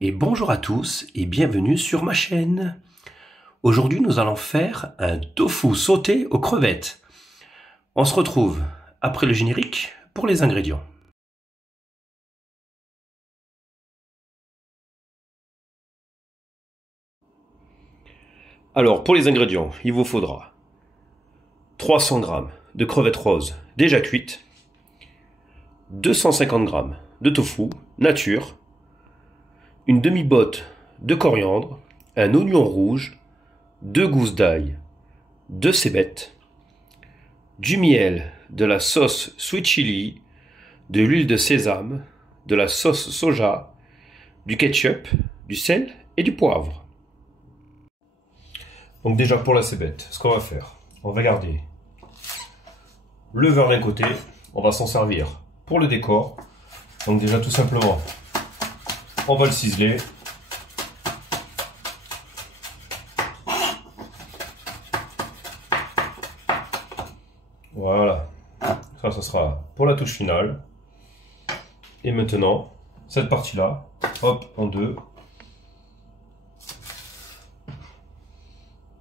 Et bonjour à tous et bienvenue sur ma chaîne. Aujourd'hui nous allons faire un tofu sauté aux crevettes. On se retrouve après le générique pour les ingrédients. Alors pour les ingrédients, il vous faudra 300 g de crevettes roses déjà cuites, 250 g de tofu nature, une demi-botte de coriandre, un oignon rouge, 2 gousses d'ail, 2 cébettes, du miel, de la sauce sweet chili, de l'huile de sésame, de la sauce soja, du ketchup, du sel et du poivre. Donc déjà pour la cébette, ce qu'on va faire, on va garder le beurre d'un côté, on va s'en servir pour le décor. Donc déjà tout simplement, on va le ciseler. Voilà, ça sera pour la touche finale. Et maintenant, cette partie-là, hop, en deux.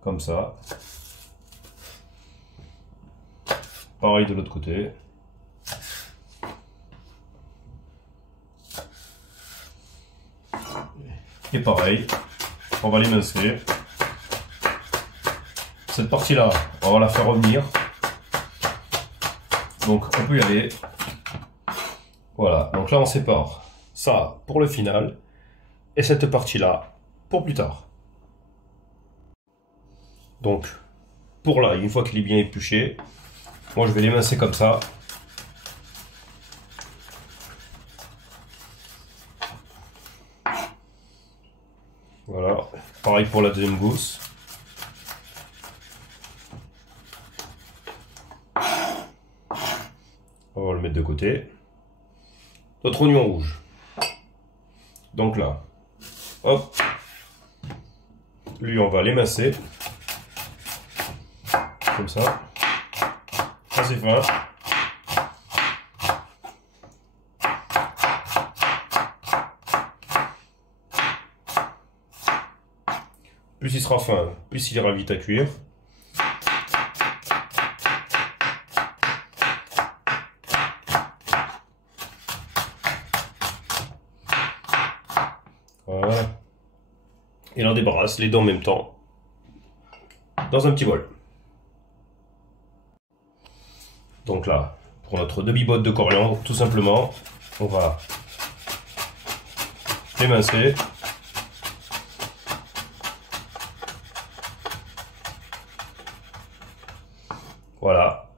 Comme ça. Pareil de l'autre côté. Et pareil, on va l'émincer. Cette partie-là, on va la faire revenir. Donc on peut y aller. Voilà, donc là on sépare ça pour le final. Et cette partie-là pour plus tard. Donc, pour là, une fois qu'il est bien épluché, moi je vais l'émincer comme ça. Voilà, pareil pour la deuxième gousse. On va le mettre de côté. Notre oignon rouge. Donc là, hop, lui on va l'émincer. Comme ça. Assez fin. Plus il sera fin, plus il ira vite à cuire. Voilà. Et on débarrasse les deux en même temps dans un petit bol. Donc là, pour notre demi-botte de coriandre, tout simplement, on va l'émincer. Voilà.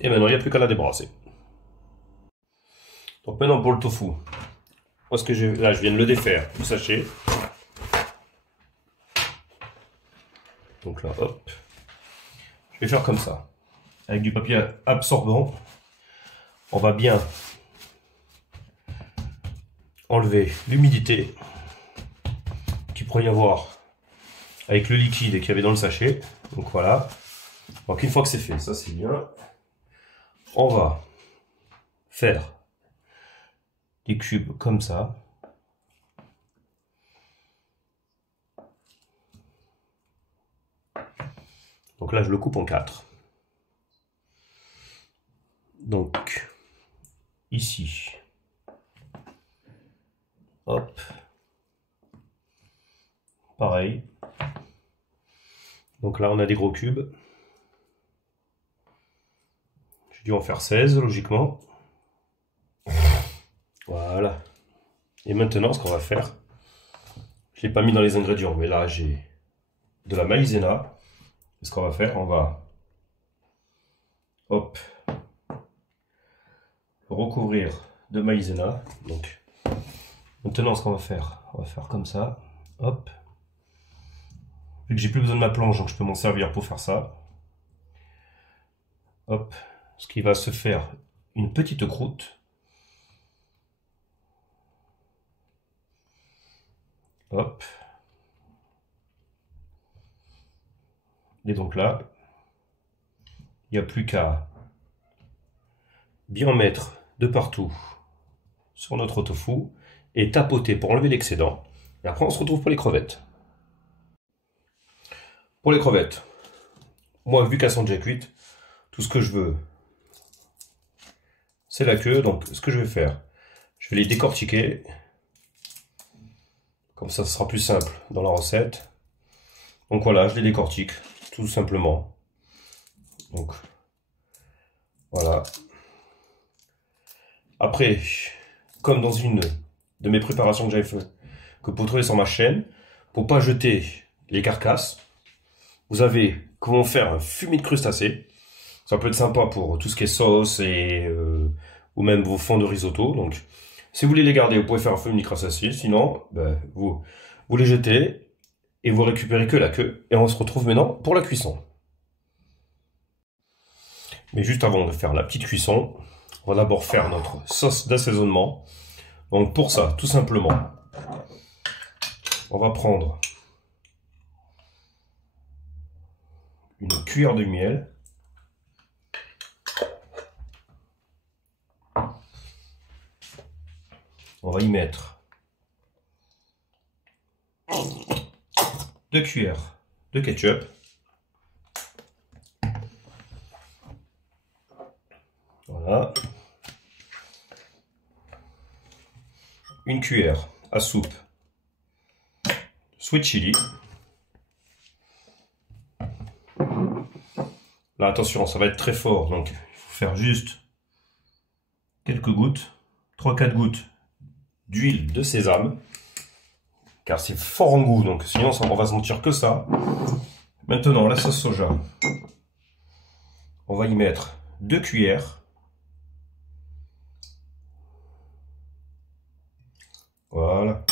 Et maintenant, il n'y a plus qu'à la débrasser. Donc maintenant, pour le tofu. Parce que là, je viens de le défaire, le sachet. Donc là, hop. Je vais faire comme ça. Avec du papier absorbant, on va bien enlever l'humidité qu'il pourrait y avoir avec le liquide qu'il y avait dans le sachet. Donc voilà. Donc une fois que c'est fait, ça c'est bien. On va faire des cubes comme ça. Donc là je le coupe en 4. Donc, ici, hop, pareil. Donc là, on a des gros cubes. J'ai dû en faire 16, logiquement. Voilà. Et maintenant, ce qu'on va faire, je ne l'ai pas mis dans les ingrédients, mais là, j'ai de la maïzena. Et ce qu'on va faire, on va, hop, recouvrir de maïzena. Donc, maintenant, ce qu'on va faire, on va faire comme ça. Hop. Vu que j'ai plus besoin de ma planche, donc je peux m'en servir pour faire ça. Hop. Ce qui va se faire une petite croûte. Hop. Et donc là, il n'y a plus qu'à bien mettre de partout sur notre tofu et tapoter pour enlever l'excédent. Et après, on se retrouve pour les crevettes. Pour les crevettes, moi, vu qu'elles sont déjà cuites, tout ce que je veux, c'est la queue. Donc, ce que je vais faire, je vais les décortiquer. Comme ça, ce sera plus simple dans la recette. Donc voilà, je les décortique, tout simplement. Donc, voilà. Après, comme dans une de mes préparations que j'avais fait, que vous trouvez sur ma chaîne, pour pas jeter les carcasses, vous avez comment faire un fumet de crustacés. Ça peut être sympa pour tout ce qui est sauce et ou même vos fonds de risotto. Donc, si vous voulez les garder, vous pouvez faire un fumet de crustacés. Sinon, ben, vous les jetez et vous récupérez que la queue. Et on se retrouve maintenant pour la cuisson. Mais juste avant de faire la petite cuisson, on va d'abord faire notre sauce d'assaisonnement. Donc pour ça, tout simplement, on va prendre une cuillère de miel. On va y mettre 2 cuillères de ketchup. Voilà. Une cuillère à soupe sweet chili. Là, attention, ça va être très fort, donc il faut faire juste quelques gouttes, 3-4 gouttes d'huile de sésame, car c'est fort en goût, donc sinon on va sentir que ça. Maintenant, la sauce soja, on va y mettre 2 cuillères. Voilà.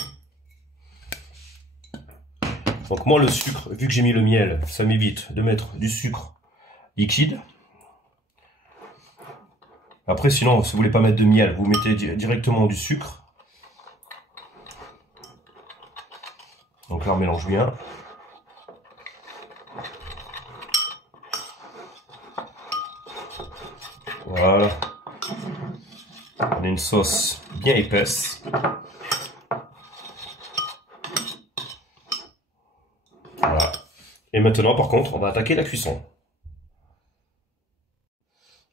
Donc moi le sucre, vu que j'ai mis le miel, ça m'évite de mettre du sucre liquide. Après sinon, si vous voulez pas mettre de miel, vous mettez directement du sucre. Donc là on mélange bien. Voilà. On a une sauce bien épaisse. Voilà. Et maintenant, par contre, on va attaquer la cuisson.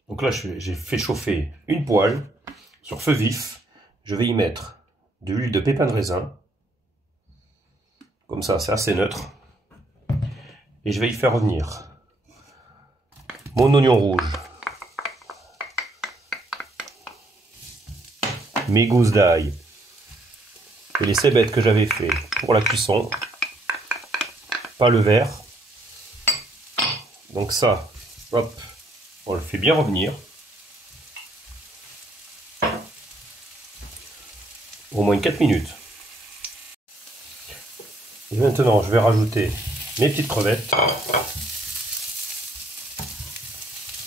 Donc là, j'ai fait chauffer une poêle sur feu vif. Je vais y mettre de l'huile de pépins de raisin. Comme ça, c'est assez neutre. Et je vais y faire revenir mon oignon rouge, mes gousses d'ail et les cébettes que j'avais fait pour la cuisson. Pas le vert. Donc ça, hop, on le fait bien revenir. Au moins 4 minutes. Et maintenant, je vais rajouter mes petites crevettes.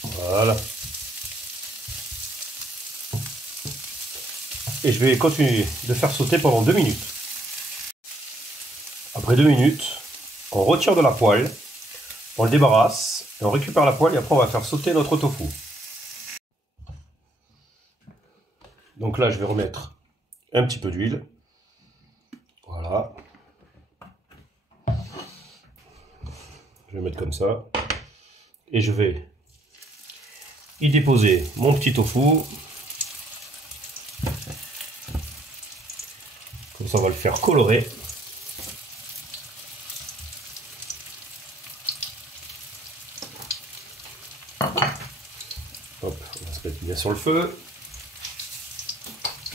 Voilà. Et je vais continuer de faire sauter pendant 2 minutes. Après 2 minutes, on retire de la poêle, on le débarrasse, et on récupère la poêle et après on va faire sauter notre tofu. Donc là, je vais remettre un petit peu d'huile. Voilà. Je vais mettre comme ça. Et je vais y déposer mon petit tofu. Comme ça, on va le faire colorer. Hop, on va se mettre bien sur le feu.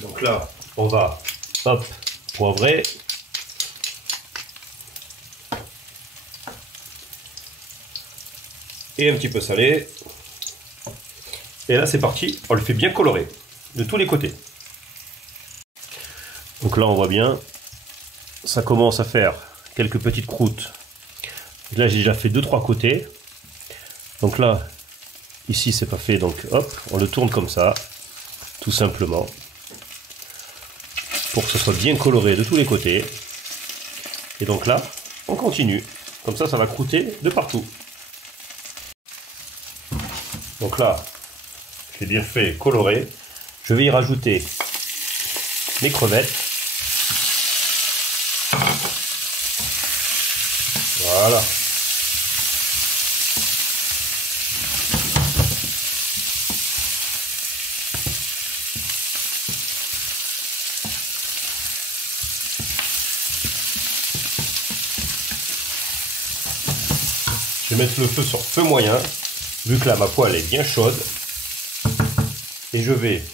Donc là, on va, hop, poivrer. Et un petit peu salé. Et là, c'est parti, on le fait bien colorer de tous les côtés. Donc là, on voit bien, ça commence à faire quelques petites croûtes. Là, j'ai déjà fait 2-3 côtés. Donc là, ici, c'est pas fait, donc hop, on le tourne comme ça, tout simplement, pour que ce soit bien coloré de tous les côtés. Et donc là, on continue. Comme ça, ça va croûter de partout. Donc là, j'ai bien fait colorer. Je vais y rajouter mes crevettes. Voilà. Je vais mettre le feu sur feu moyen, vu que là ma poêle est bien chaude. Et je vais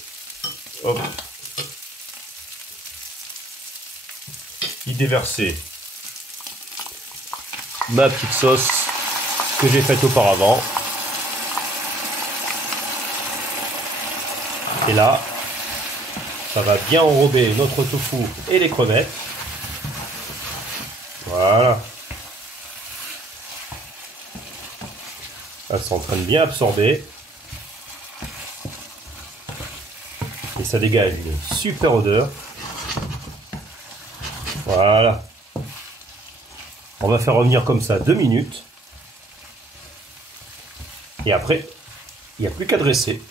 y déverser ma petite sauce que j'ai faite auparavant. Et là, ça va bien enrober notre tofu et les crevettes. Voilà. Elles sont en train de bien absorber. Et ça dégage une super odeur. Voilà. On va faire revenir comme ça 2 minutes. Et après, il n'y a plus qu'à dresser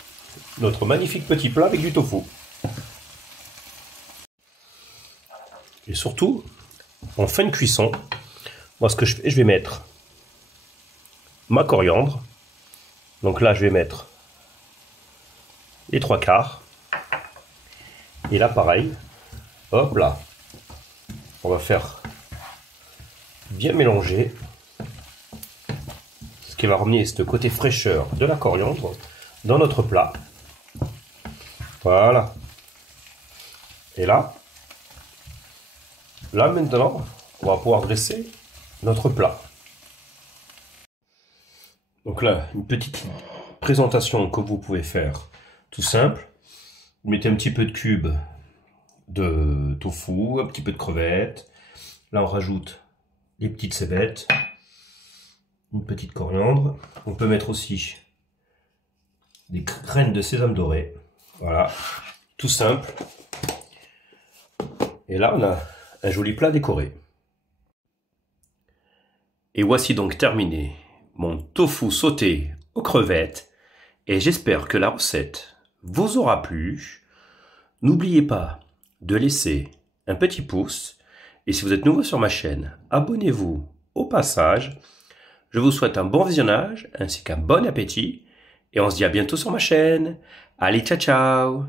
notre magnifique petit plat avec du tofu. Et surtout, en fin de cuisson, moi ce que je fais, je vais mettre ma coriandre. Donc là, je vais mettre les 3/4. Et là, pareil. Hop là. On va faire bien mélanger. Ce qui va ramener ce côté fraîcheur de la coriandre dans notre plat. Voilà. Et là maintenant, on va pouvoir dresser notre plat. Donc là, une petite présentation que vous pouvez faire tout simple. Vous mettez un petit peu de cubes de tofu, un petit peu de crevettes. Là, on rajoute les petites cébettes, une petite coriandre. On peut mettre aussi des graines de sésame doré. Voilà, tout simple. Et là, on a un joli plat décoré. Et voici donc terminé mon tofu sauté aux crevettes. Et j'espère que la recette vous aura plu. N'oubliez pas de laisser un petit pouce. Et si vous êtes nouveau sur ma chaîne, abonnez-vous au passage. Je vous souhaite un bon visionnage ainsi qu'un bon appétit. Et on se dit à bientôt sur ma chaîne. Allez, ciao ciao!